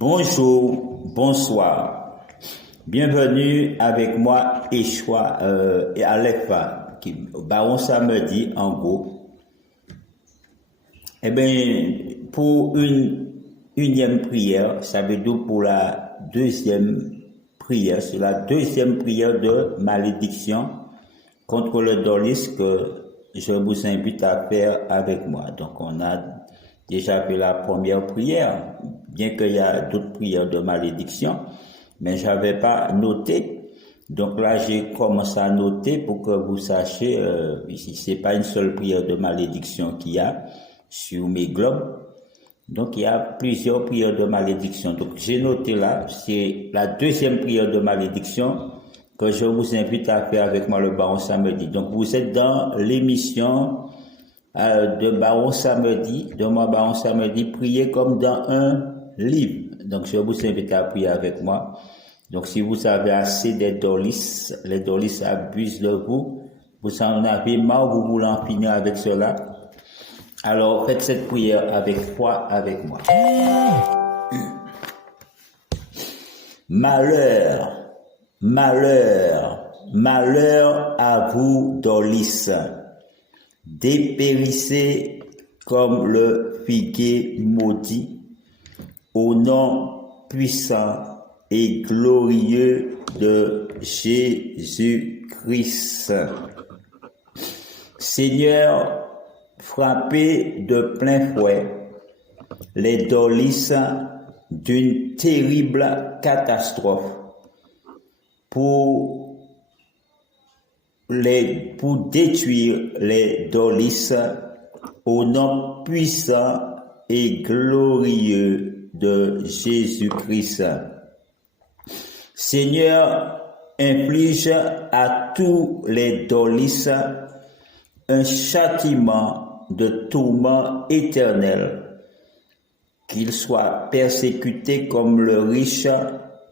Bonjour, bonsoir. Bienvenue avec moi, Échoua et Alepha, qui Baron Samedi en gros. Eh bien, pour une unième prière, ça veut dire pour la deuxième prière, c'est la deuxième prière de malédiction contre le dolis que je vous invite à faire avec moi. Donc, on a déjà fait la première prière, bien qu'il y a d'autres prières de malédiction, mais j'avais pas noté. Donc là, j'ai commencé à noter pour que vous sachiez, ici, c'est pas une seule prière de malédiction qu'il y a sur mes globes. Donc, il y a plusieurs prières de malédiction. Donc, j'ai noté là, c'est la deuxième prière de malédiction que je vous invite à faire avec moi le Baron Samedi. Donc, vous êtes dans l'émission de Baron Samedi, de moi Baron Samedi, prier comme dans un livre. Donc, je vous invite à prier avec moi. Donc, si vous avez assez des dolis, les dolis abusent de vous, vous en avez marre, vous voulez en finir avec cela, alors faites cette prière avec foi avec moi. Malheur, malheur, malheur à vous, dolis. Dépérissez comme le figuier maudit, au nom puissant et glorieux de Jésus-Christ. Seigneur, frappez de plein fouet les dolis d'une terrible catastrophe pour détruire les dolis au nom puissant et glorieux de Jésus-Christ. Seigneur, inflige à tous les dolis un châtiment de tourment éternel, qu'ils soient persécutés comme le riche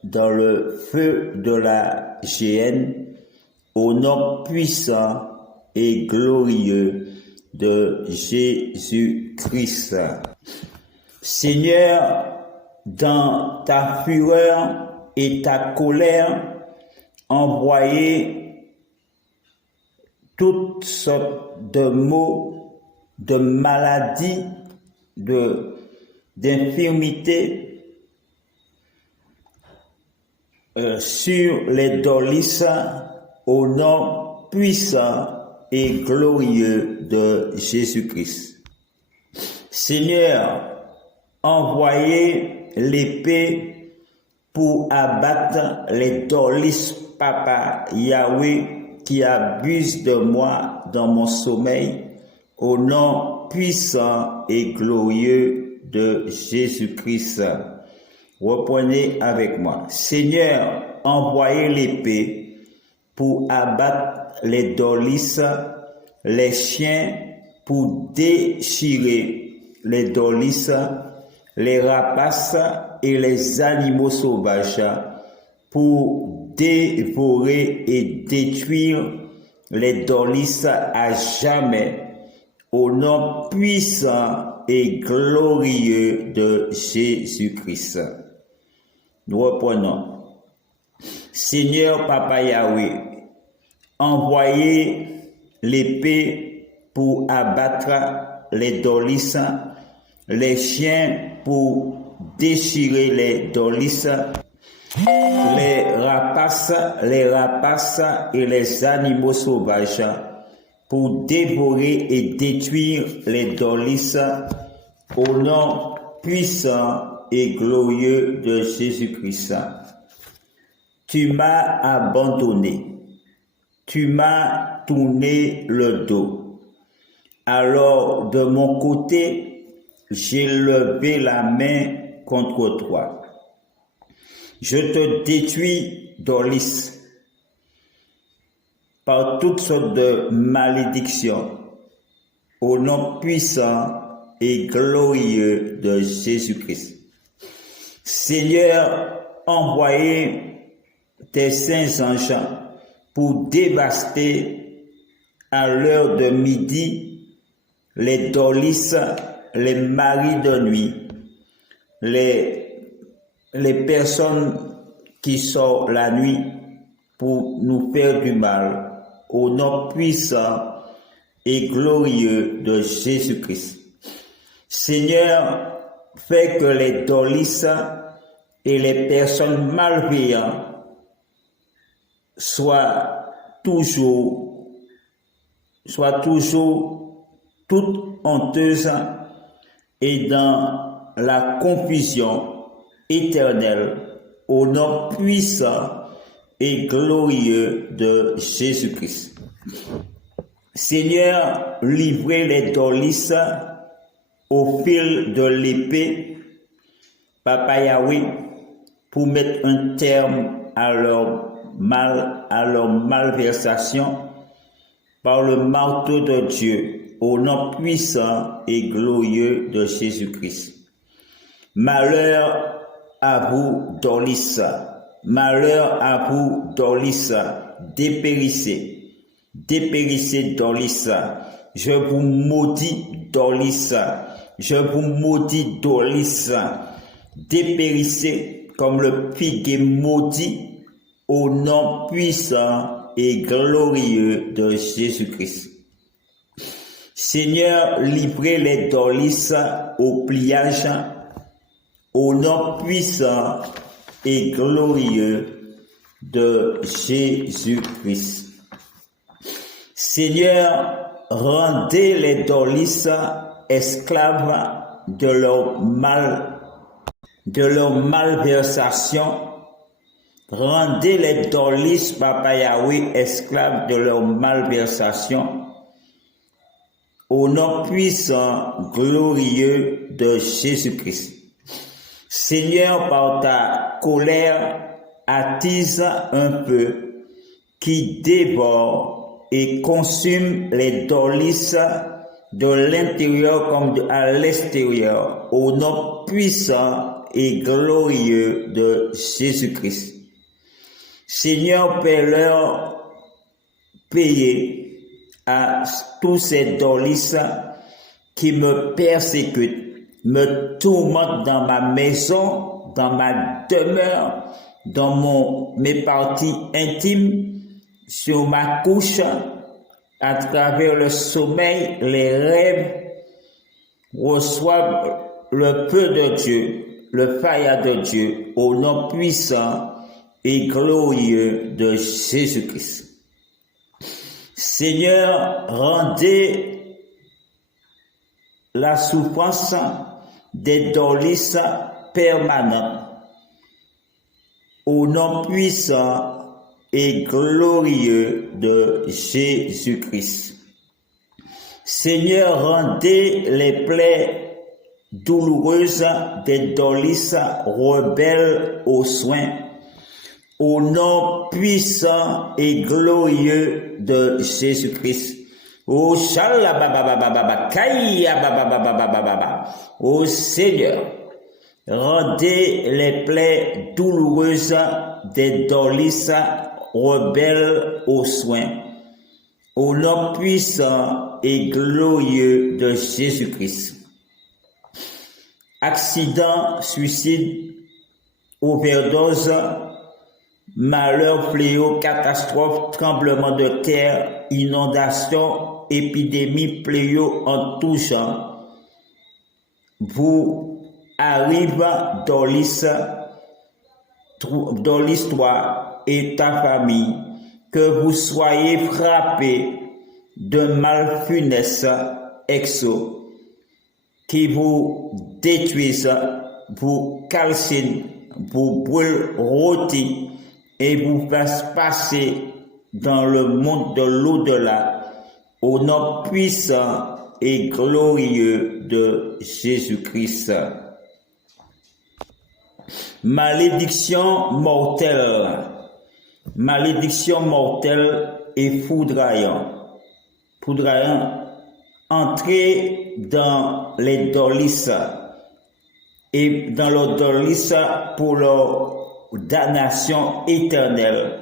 dans le feu de la géhenne, au nom puissant et glorieux de Jésus-Christ. Seigneur, dans ta fureur et ta colère, envoyez toutes sortes de maux, de maladies, d'infirmités sur les dolis au nom puissant et glorieux de Jésus-Christ. Seigneur, envoyez l'épée pour abattre les dolis, Papa Yahweh, qui abusent de moi dans mon sommeil, au nom puissant et glorieux de Jésus-Christ. Reprenez avec moi. Seigneur, envoyez l'épée pour abattre les dolis, les chiens pour déchirer les dolis, les rapaces et les animaux sauvages pour dévorer et détruire les dolis à jamais, au nom puissant et glorieux de Jésus-Christ. Nous reprenons. Seigneur Papa Yahweh, envoyez l'épée pour abattre les dolis, les chiens pour déchirer les dolis, les rapaces et les animaux sauvages pour dévorer et détruire les dolis au nom puissant et glorieux de Jésus-Christ. Tu m'as abandonné, tu m'as tourné le dos. Alors de mon côté, j'ai levé la main contre toi. Je te détruis, dolis, par toutes sortes de malédictions, au nom puissant et glorieux de Jésus-Christ. Seigneur, envoyez tes saints anges pour dévaster à l'heure de midi les dolis, les maris de nuit, les les personnes qui sortent la nuit pour nous faire du mal, au nom puissant et glorieux de Jésus-Christ. Seigneur, fais que les dolistes et les personnes malveillantes soient toujours toutes honteuses et dans la confusion éternelle au nom puissant et glorieux de Jésus-Christ. Seigneur, livrez les dolistes au fil de l'épée, Papa Yahweh, pour mettre un terme à leur malversation par le marteau de Dieu, au nom puissant et glorieux de Jésus-Christ. Malheur à vous, dolistes, malheur à vous, dolistes, dépérissez, dolistes, je vous maudis, dolistes, je vous maudis, dolistes, dépérissez comme le figuier maudit, au nom puissant et glorieux de Jésus-Christ. Seigneur, livrez les dolistes au pliage, au nom puissant et glorieux de Jésus-Christ. Seigneur, rendez les dolistes esclaves de leur malversation. Rendez les dolistes, Papa Yahweh, esclaves de leur malversation, au nom puissant, glorieux de Jésus-Christ. Seigneur, par ta colère, attise un feu qui dévore et consume les dolistes de l'intérieur comme à l'extérieur, au nom puissant et glorieux de Jésus-Christ. Seigneur, paie-leur payer à tous ces dolistes qui me persécutent, me tourmentent dans ma maison, dans ma demeure, dans mes parties intimes, sur ma couche, à travers le sommeil, les rêves, reçoivent le feu de Dieu, le fire de Dieu, au nom puissant et glorieux de Jésus-Christ. Seigneur, rendez la souffrance des dolistes permanents, au nom puissant et glorieux de Jésus-Christ. Seigneur, rendez les plaies douloureuses des dolistes rebelles aux soins, au nom puissant et glorieux de Jésus-Christ. Ô ô Seigneur, rendez les plaies douloureuses des dolistes rebelles aux soins, au nom puissant et glorieux de Jésus-Christ. Accident, suicide, overdose, malheur, fléau, catastrophe, tremblement de terre, inondation, épidémie, fléau en tout genre, vous arrive dans l'histoire et ta famille, que vous soyez frappés de mal funeste exo, qui vous détruisent, vous calcinent, vous brûlent rôtis et vous fassent passer dans le monde de l'au-delà, au nom puissant et glorieux de Jésus-Christ. Malédiction mortelle et foudroyant, entrez dans les dolistes et dans le dolistes pour leur damnation éternelle,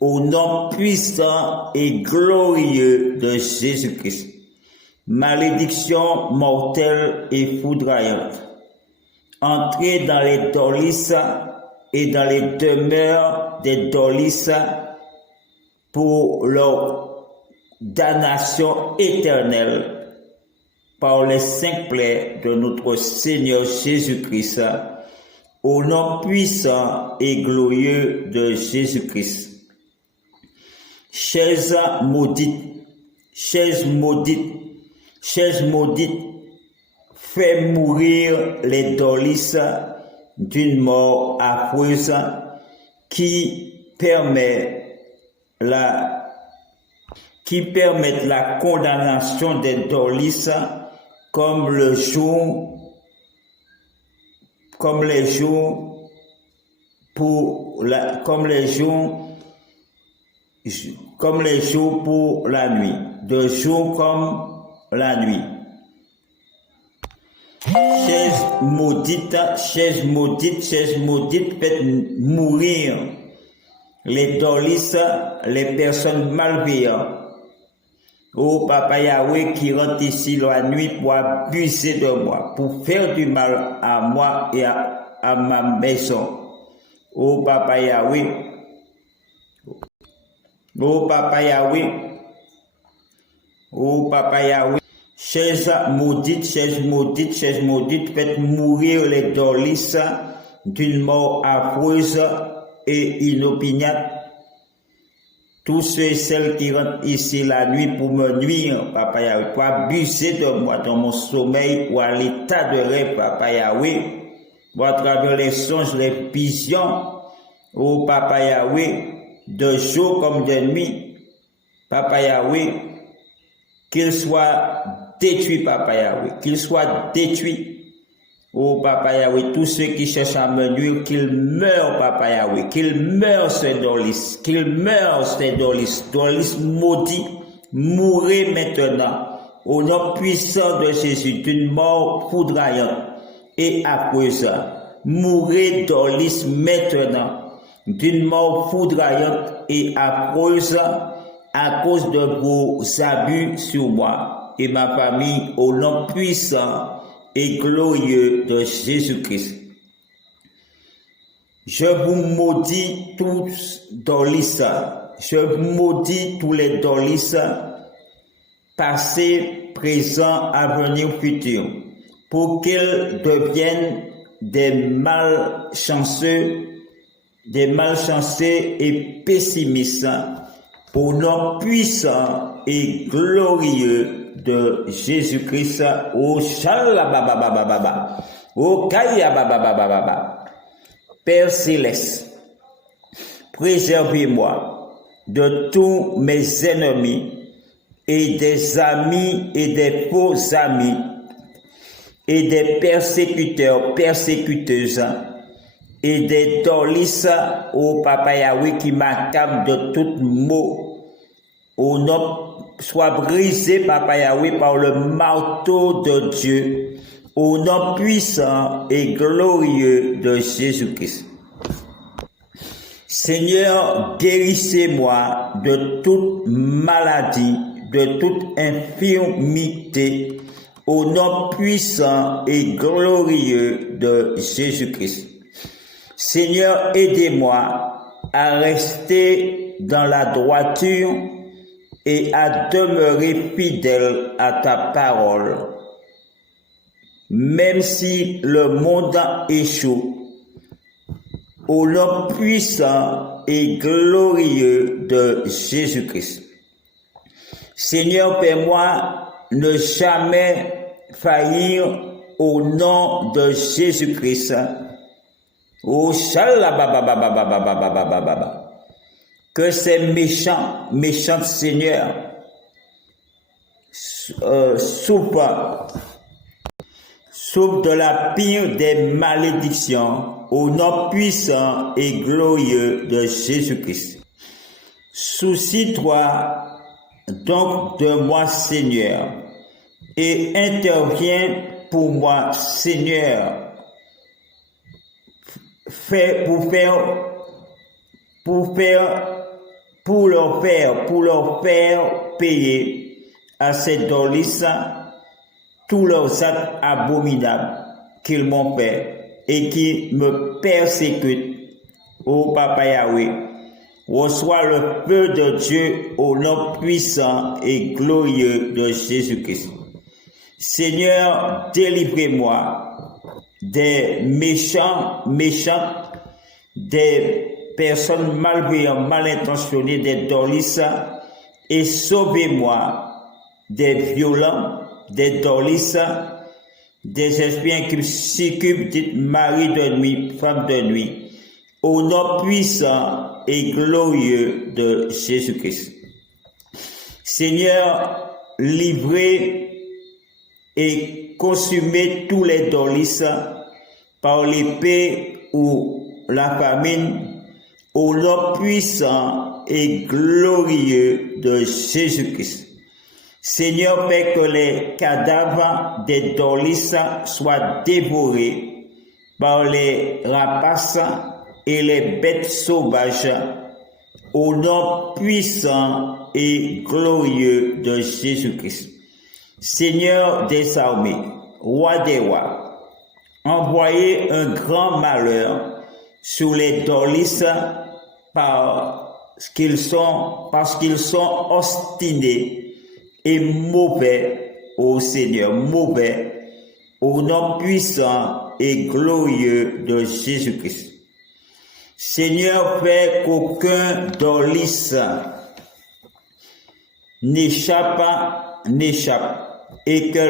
au nom puissant et glorieux de Jésus-Christ. Malédiction mortelle et foudroyante, entrer dans les dorlis et dans les demeures des dorlis pour leur damnation éternelle par les saints plaies de notre Seigneur Jésus-Christ, au nom puissant et glorieux de Jésus-Christ. Chaise maudite, chaise maudite, chaise maudite, fais mourir les dorlis d'une mort affreuse qui permet la condamnation des dorlis comme les jours pour la nuit, de jour comme la nuit. Chaise maudite, chaise maudite, chaise maudite, faites mourir les dorlis, les personnes malveillantes. Oh Papa Yahweh qui rentre ici la nuit pour abuser de moi, pour faire du mal à moi et à ma maison. Oh Papa Yahweh, oh Papa Yahweh, oh Papa Yahweh, chaise maudite, chaise maudite, chaise maudite, faites mourir les dorlis d'une mort affreuse et inopiniâtre. Tous ceux et celles qui rentrent ici la nuit pour me nuire, Papa Yahweh, pour abuser de moi dans mon sommeil ou à l'état de rêve, Papa Yahweh, ou à travers les songes, les visions, oh Papa Yahweh, de jour comme de nuit, Papa Yahweh, qu'ils soient détruits, Papa Yahweh, qu'ils soient détruits. Oh Papa Yahweh, tous ceux qui cherchent à me nuire, qu'ils meurent, Papa Yahweh, qu'ils meurent ces dorlis, qu'ils meurent ces dorlis, dorlis maudits, mourrez maintenant, au nom puissant de Jésus, d'une mort foudroyante et affreuse. Mourrez dorlis maintenant, d'une mort foudroyante et affreuse à cause de vos abus sur moi et ma famille, au nom puissant et glorieux de Jésus-Christ. Je vous maudis tous dorlis, je vous maudis tous les dorlis, passés, présents, à venir, futurs, pour qu'ils deviennent des malchanceux et pessimistes, au nom puissant et glorieux de Jésus-Christ, au Shalabababababa, au Kayabababababa. Père Céleste, préservez-moi de tous mes ennemis et des amis et des faux amis et des persécuteurs, persécuteuses et des dorlis, au Papa Yahweh, qui m'accablent de tout mot, au nom soit brisé, Papa Yahweh, par le marteau de Dieu, au nom puissant et glorieux de Jésus-Christ. Seigneur, guérissez-moi de toute maladie, de toute infirmité, au nom puissant et glorieux de Jésus-Christ. Seigneur, aidez-moi à rester dans la droiture et à demeurer fidèle à ta parole. Même si le monde échoue, au nom puissant et glorieux de Jésus-Christ. Seigneur, fais-moi ne jamais faillir au nom de Jésus-Christ. Oh, shalabababababababababa. Que ces méchants seigneurs souffrent de la pire des malédictions, au nom puissant et glorieux de Jésus-Christ. Soucie-toi donc de moi, Seigneur, et interviens pour moi, Seigneur, pour leur faire payer à ces dorlis tous leurs actes abominables qu'ils m'ont fait, et qui me persécutent, ô Papa Yahweh, reçois le feu de Dieu au nom puissant et glorieux de Jésus-Christ. Seigneur, délivrez-moi des méchants, des personnes malveillantes, mal intentionnées, des dorlisses, et sauvez-moi des violents, des dorlisses, des esprits qui s'occupent dites mari de nuit, femme de nuit, au nom puissant et glorieux de Jésus-Christ. Seigneur, livrez et consumez tous les dorlisses par l'épée ou la famine, au nom puissant et glorieux de Jésus-Christ. Seigneur, fais que les cadavres des dorlisses soient dévorés par les rapaces et les bêtes sauvages, au nom puissant et glorieux de Jésus-Christ. Seigneur des armées, roi des rois, envoyez un grand malheur sur les dorlisses parce qu'ils sont obstinés et mauvais, ô Seigneur, mauvais, au nom puissant et glorieux de Jésus-Christ. Seigneur, fais qu'aucun dorlisse n'échappe, et que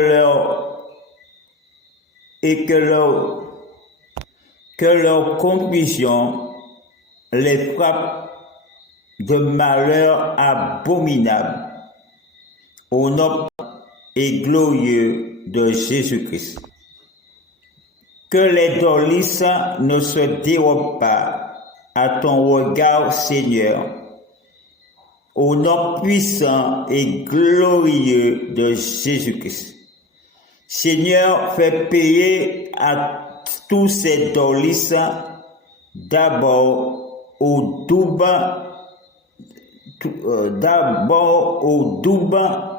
leur confusion les frappe de malheur abominable, au nom et glorieux de Jésus-Christ. Que les dorlisses ne se dérobent pas à ton regard, Seigneur, au nom puissant et glorieux de Jésus-Christ. Seigneur, fais payer à tous ces dorlisses d'abord au double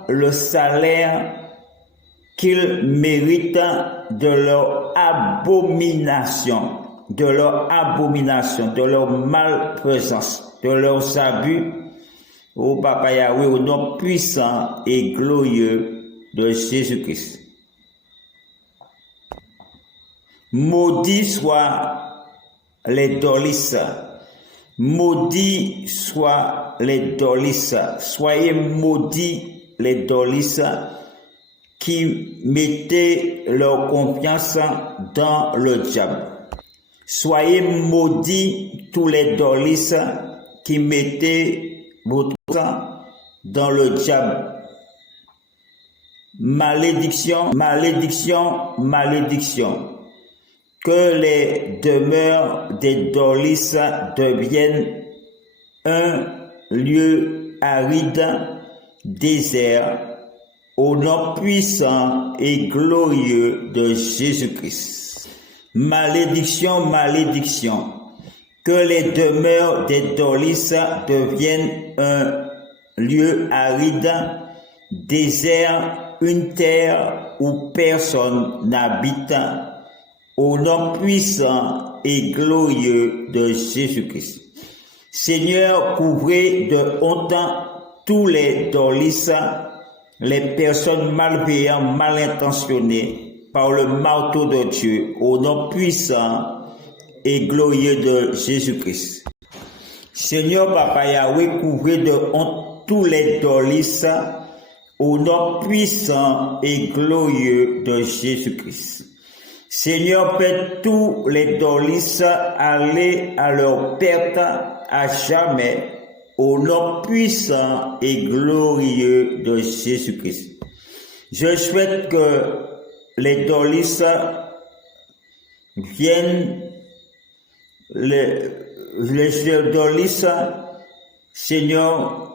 le salaire qu'ils méritent de leur abomination, de leur malfaisance, de leurs abus, ô Papa Yahweh, au nom puissant et glorieux de Jésus-Christ. Maudits soient les dorlisses, maudits soient les dorlisses, soyez maudits les dorlisses qui mettaient leur confiance dans le diable. Soyez maudits tous les dorlisses qui mettaient votre sang dans le diable. Malédiction, malédiction, malédiction. Que les demeures des dorlisses deviennent un lieu aride, désert, au nom puissant et glorieux de Jésus-Christ. Malédiction, malédiction. Que les demeures des dorlisses deviennent un lieu aride, désert, une terre où personne n'habite, au nom puissant et glorieux de Jésus-Christ. Seigneur, couvrez de honte tous les dorlisses, les personnes malveillantes, mal intentionnées, par le marteau de Dieu, au nom puissant et glorieux de Jésus-Christ. Seigneur Papa Yahweh, couvrez de honte tous les dorlisses, au nom puissant et glorieux de Jésus-Christ. Seigneur, faites tous les dorlisses aller à leur perte à jamais, au nom puissant et glorieux de Jésus-Christ. Je souhaite que les dorlisses viennent, les dorlisses, Seigneur,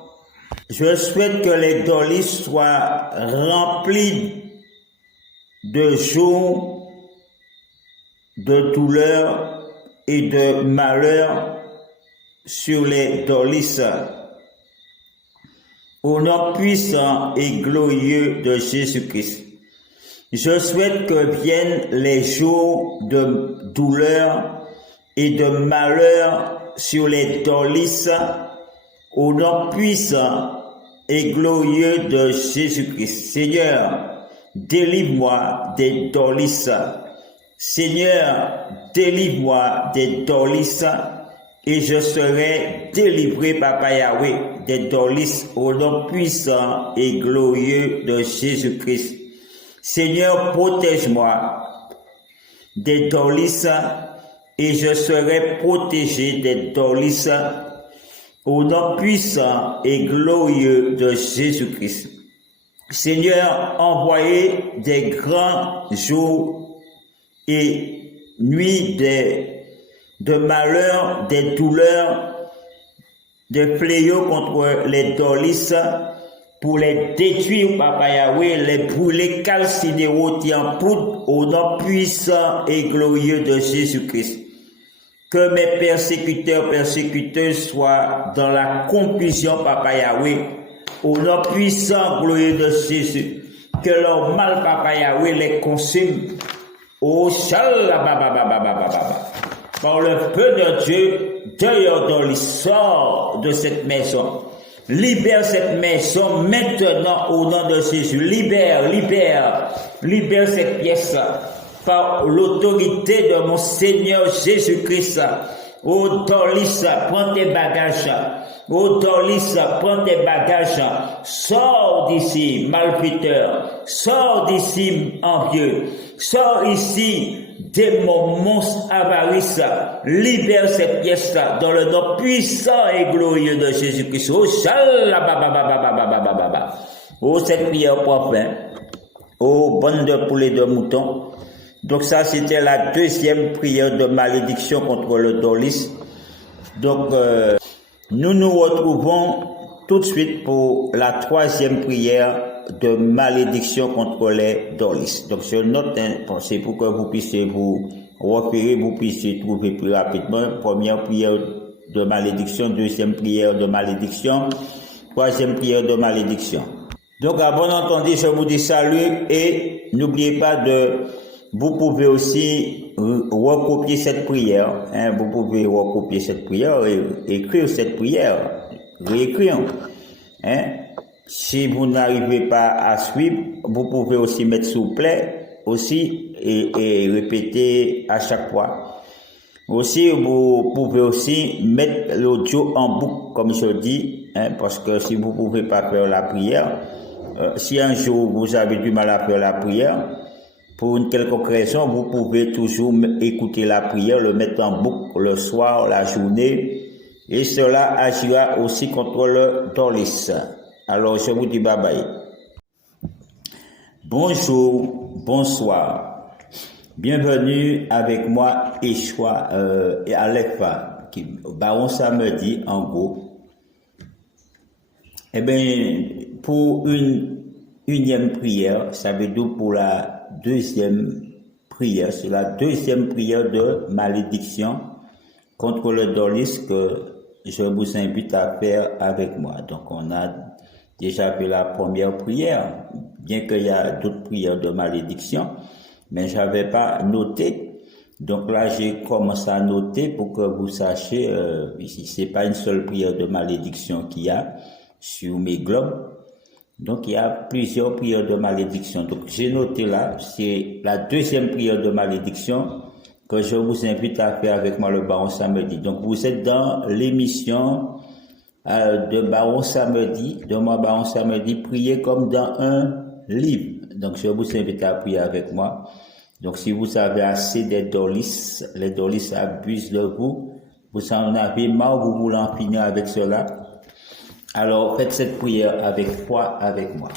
je souhaite que les dorlisses soient remplies de jours de douleur et de malheur sur les dorlisses. Au nom puissant et glorieux de Jésus-Christ. Je souhaite que viennent les jours de douleur et de malheur sur les Dorlis au nom puissant et glorieux de Jésus-Christ. Seigneur, délivre-moi des Dorlis. Seigneur, délivre-moi des Dorlis et je serai délivré, Papa Yahweh, des Dorlis au nom puissant et glorieux de Jésus-Christ. Seigneur, protège-moi des Dorlis et je serai protégé des Dorlis au nom puissant et glorieux de Jésus-Christ. Seigneur, envoyez des grands jours et nuits de malheur, des douleurs, des fléaux contre les Dorlis pour les détruire, Papa Yahweh, les brûler, calciner, rôtir en poudre au nom puissant et glorieux de Jésus-Christ. Que mes persécuteuses soient dans la confusion, Papa Yahweh, au nom puissant, glorieux de Jésus. Que leur mal, Papa Yahweh, les consume. Oh, par le feu de Dieu, dehors dans l'essor de cette maison. Libère cette maison maintenant au nom de Jésus. Libère cette pièce par l'autorité de mon Seigneur Jésus-Christ. Oh Dorlis, prends tes bagages. Oh Dorlis, prends tes bagages. Sors d'ici, malfaiteur. Sors d'ici, envieux. Sors ici, démon, monstre, avarice. Libère cette pièce dans le nom puissant et glorieux de Jésus-Christ. Oh shalabababababababababa. Oh cette prière pour fin. Oh bonne de poulet de mouton. Donc ça, c'était la deuxième prière de malédiction contre le Dorlis. Donc, nous nous retrouvons tout de suite pour la troisième prière de malédiction contre les Dorlis. Donc, je note, c'est pour que vous puissiez vous repérer, vous puissiez trouver plus rapidement. Première prière de malédiction, deuxième prière de malédiction, troisième prière de malédiction. Donc, à bon entendu, je vous dis salut et n'oubliez pas vous pouvez aussi recopier cette prière. Vous pouvez recopier cette prière et écrire cette prière. Réécrire. Si vous n'arrivez pas à suivre, vous pouvez aussi mettre soufflet aussi et répéter à chaque fois. Aussi, vous pouvez aussi mettre l'audio en boucle, comme je dis, parce que si vous ne pouvez pas faire la prière, si un jour vous avez du mal à faire la prière, pour une quelconque raison, vous pouvez toujours écouter la prière, le mettre en boucle le soir, la journée, et cela agira aussi contre le Dorlis. Alors, je vous dis bye bye. Bonjour, bonsoir. Bienvenue avec moi, Yeshua et Alepha, qui Baron samedi, en gros. Eh bien, pour une unième prière, ça veut dire pour la deuxième prière, c'est la deuxième prière de malédiction contre le Dorlis que je vous invite à faire avec moi. Donc, on a déjà fait la première prière, bien qu'il y a d'autres prières de malédiction, mais j'avais pas noté. Donc là, j'ai commencé à noter pour que vous sachiez, ici, c'est pas une seule prière de malédiction qu'il y a sur mes globes. Donc, il y a plusieurs prières de malédiction. Donc, j'ai noté là, c'est la deuxième prière de malédiction que je vous invite à faire avec moi le Baron Samedi. Donc, vous êtes dans l'émission de Baron Samedi, de moi Baron Samedi, prier comme dans un livre. Donc, je vous invite à prier avec moi. Donc, si vous avez assez des Dorlis, les Dorlis abusent de vous, vous en avez marre, vous voulez en finir avec cela. Alors, faites cette prière avec foi, avec moi.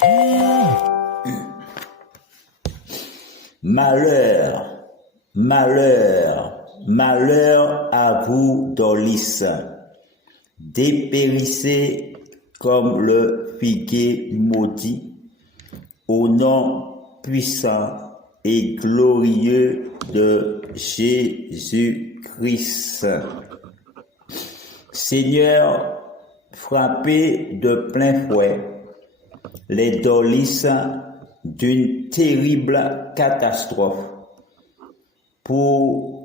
Malheur, malheur, malheur à vous, Dorlis. Dépérissez comme le figuier maudit, au nom puissant et glorieux de Jésus-Christ. Seigneur, frappez de plein fouet les Dorlis d'une terrible catastrophe pour